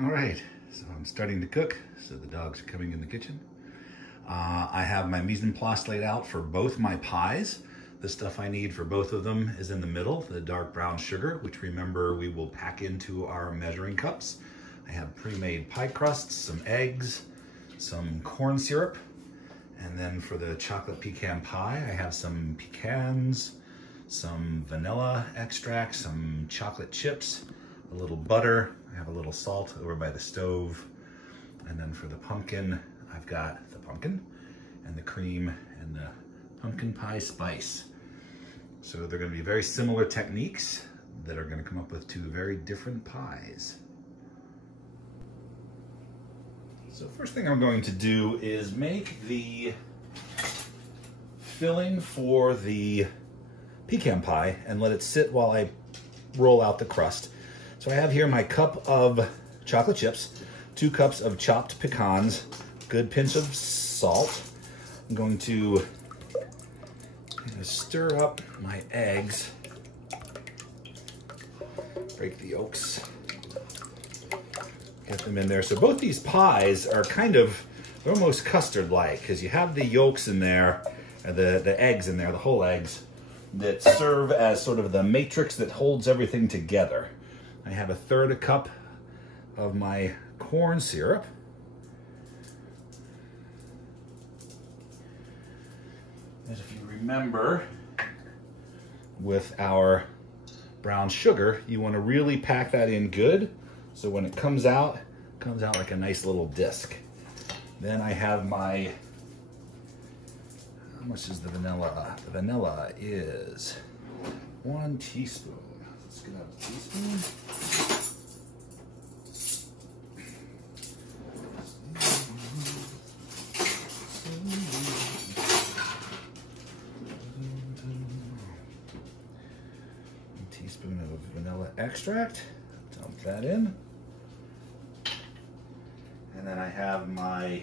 All right, so I'm starting to cook, so the dogs are coming in the kitchen. I have my mise en place laid out for both my pies. The stuff I need for both of them is in the middle, the dark brown sugar, which remember we will pack into our measuring cups. I have pre-made pie crusts, some eggs, some corn syrup, and then for the chocolate pecan pie, I have some pecans, some vanilla extract, some chocolate chips, a little butter. I have a little salt over by the stove. And then for the pumpkin, I've got the pumpkin and the cream and the pumpkin pie spice. So they're going to be very similar techniques that are going to come up with two very different pies. So first thing I'm going to do is make the filling for the pecan pie and let it sit while I roll out the crust. So I have here my cup of chocolate chips, 2 cups of chopped pecans, good pinch of salt. I'm going to stir up my eggs, break the yolks, get them in there. So both these pies are kind of almost custard-like because you have the yolks in there, the eggs in there, the whole eggs, that serve as sort of the matrix that holds everything together. I have 1/3 cup of my corn syrup. As if you remember, with our brown sugar, you want to really pack that in good, so when it comes out like a nice little disc. Then I have my, how much is the vanilla? The vanilla is 1 teaspoon. Let's get out a teaspoon. Teaspoon of vanilla extract, dump that in. And then I have my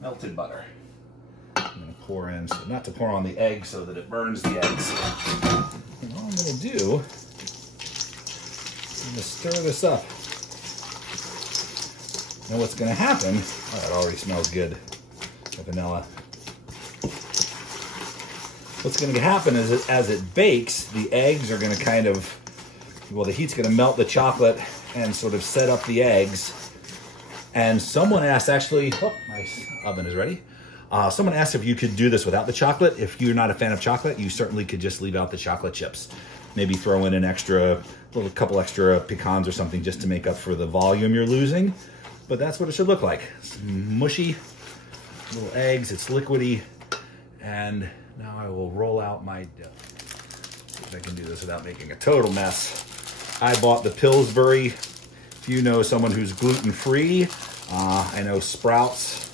melted butter. I'm going to pour in, so not to pour on the egg so that it burns the eggs. And all I'm going to do, I'm going to stir this up. Now what's going to happen, oh, it already smells good, the vanilla. What's going to happen is that as it bakes, the eggs are going to kind of, well, the heat's going to melt the chocolate and sort of set up the eggs. And someone asked, actually, oh, my oven is ready. Someone asked if you could do this without the chocolate. If you're not a fan of chocolate, you certainly could just leave out the chocolate chips. Maybe throw in a couple extra pecans or something just to make up for the volume you're losing. But that's what it should look like. Some mushy little eggs, it's liquidy, and now I will roll out my dough. See if I can do this without making a total mess. I bought the Pillsbury. If you know someone who's gluten-free, I know Sprouts,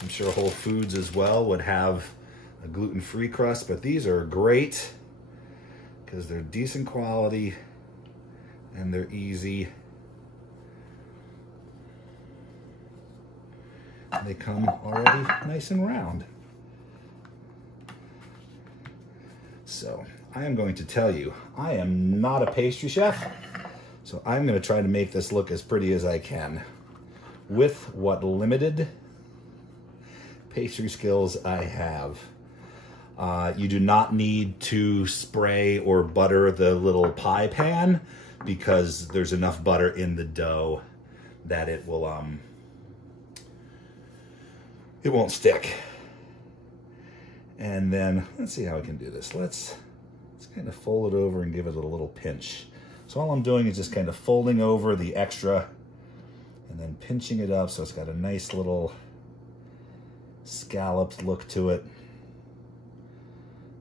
I'm sure Whole Foods as well would have a gluten-free crust, but these are great because they're decent quality and they're easy. They come already nice and round. So I am going to tell you, I am not a pastry chef, so I'm going to try to make this look as pretty as I can with what limited pastry skills I have. You do not need to spray or butter the little pie pan because there's enough butter in the dough that it won't stick. And then let's see how I can do this. Let's kind of fold it over and give it a little pinch. So all I'm doing is just kind of folding over the extra and then pinching it up so it's got a nice little scalloped look to it.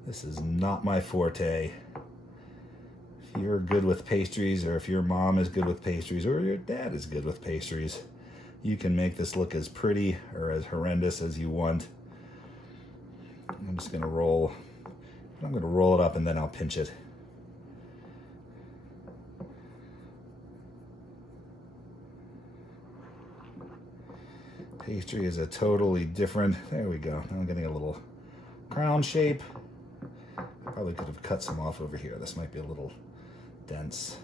This is not my forte. If you're good with pastries, or if your mom is good with pastries, or your dad is good with pastries, you can make this look as pretty or as horrendous as you want. I'm just going to roll it up and then I'll pinch it. Pastry is a totally different, there we go. Now I'm getting a little crown shape. Probably could have cut some off over here. This might be a little dense.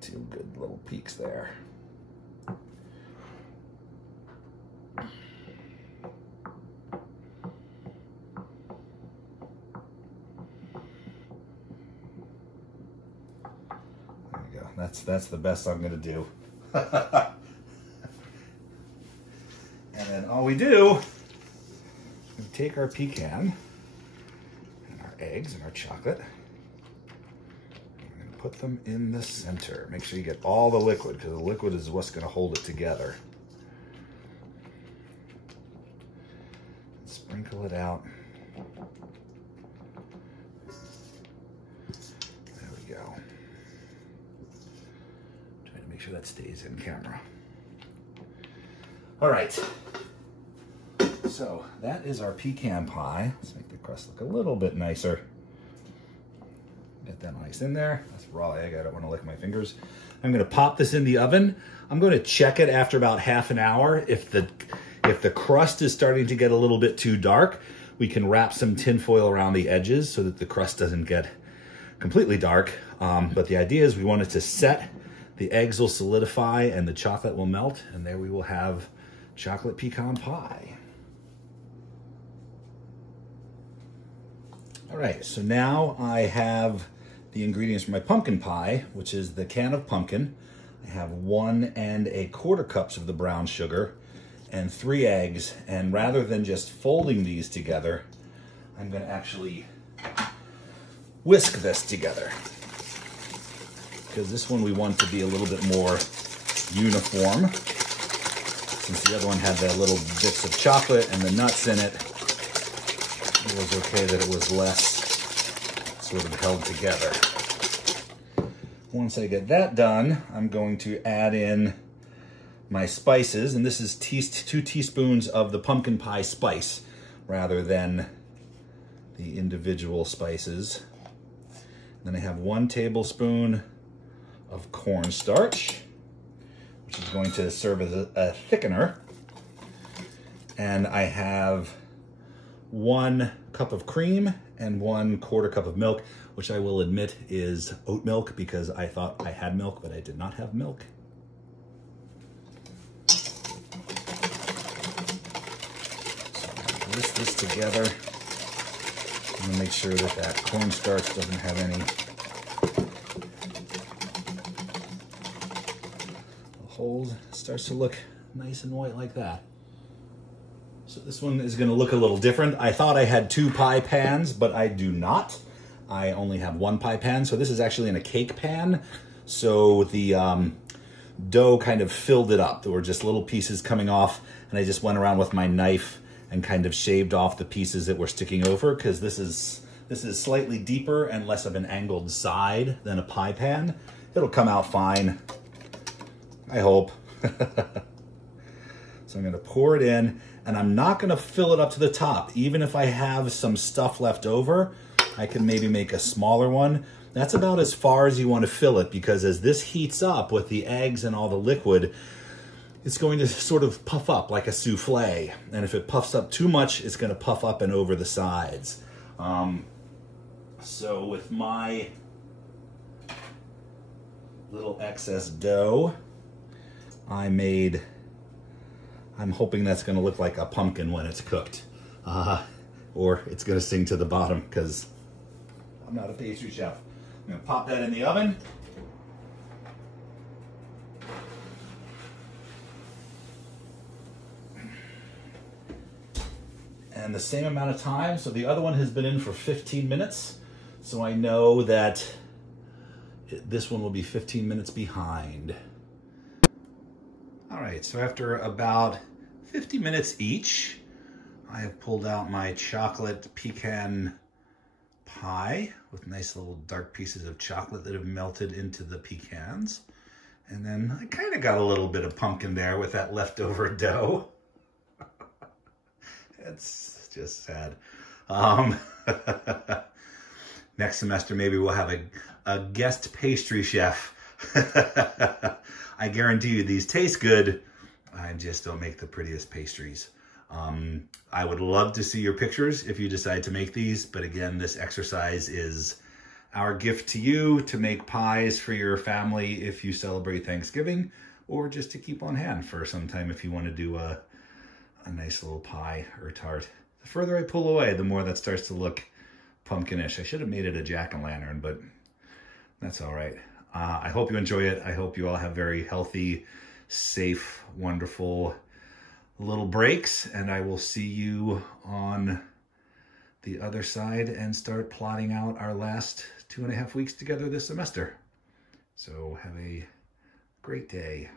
Two good little peaks there. There we go. That's the best I'm gonna do. And then all we do is we take our pecan and our eggs and our chocolate. We're gonna put them in the center. Make sure you get all the liquid, because the liquid is what's gonna hold it together. Sprinkle it out. There we go. Trying to make sure that stays in camera. All right. So that is our pecan pie. Let's make the crust look a little bit nicer. Get that nice in there. That's raw egg. I don't want to lick my fingers. I'm going to pop this in the oven. I'm going to check it after about half an hour. If the crust is starting to get a little bit too dark, we can wrap some tin foil around the edges so that the crust doesn't get completely dark. But the idea is we want it to set, the eggs will solidify, and the chocolate will melt, and there we will have chocolate pecan pie. All right, so now I have the ingredients for my pumpkin pie, which is the can of pumpkin. I have 1 1/4 cups of the brown sugar and 3 eggs. And rather than just folding these together, I'm going to actually whisk this together, because this one we want to be a little bit more uniform. Since the other one had the little bits of chocolate and the nuts in it, it was okay that it was less sort of held together. Once I get that done, I'm going to add in my spices, and this is 2 teaspoons of the pumpkin pie spice rather than the individual spices. Then I have 1 tablespoon of cornstarch, which is going to serve as a thickener. And I have 1 cup of cream and 1/4 cup of milk, which I will admit is oat milk, because I thought I had milk, but I did not have milk. Whisk this together. I'm gonna make sure that that cornstarch doesn't have any holes. It starts to look nice and white like that. So this one is gonna look a little different. I thought I had 2 pie pans, but I do not. I only have 1 pie pan. So this is actually in a cake pan. So the dough kind of filled it up. There were just little pieces coming off, and I just went around with my knife and kind of shaved off the pieces that were sticking over, because this is slightly deeper and less of an angled side than a pie pan. It'll come out fine, I hope. So I'm gonna pour it in, and I'm not gonna fill it up to the top. Even if I have some stuff left over, I can maybe make a smaller one. That's about as far as you want to fill it, because as this heats up with the eggs and all the liquid, it's going to sort of puff up like a souffle. And if it puffs up too much, it's going to puff up and over the sides. So with my little excess dough, I'm hoping that's going to look like a pumpkin when it's cooked. Or it's going to sing to the bottom, because I'm not a pastry chef. I'm going to pop that in the oven. And the same amount of time. So the other one has been in for 15 minutes. So I know that this one will be 15 minutes behind. All right, so after about 50 minutes each, I have pulled out my chocolate pecan pie with nice little dark pieces of chocolate that have melted into the pecans. And then I kind of got a little bit of pumpkin there with that leftover dough. It's just sad. Next semester, maybe we'll have a guest pastry chef. I guarantee you these taste good. I just don't make the prettiest pastries. I would love to see your pictures if you decide to make these, but again, this exercise is our gift to you to make pies for your family if you celebrate Thanksgiving, or just to keep on hand for some time if you want to do a nice little pie or tart. The further I pull away, the more that starts to look pumpkinish. I should have made it a jack-o'-lantern, but that's all right. I hope you enjoy it. I hope you all have very healthy, safe, wonderful little breaks, and I will see you on the other side and start plotting out our last 2.5 weeks together this semester. So have a great day.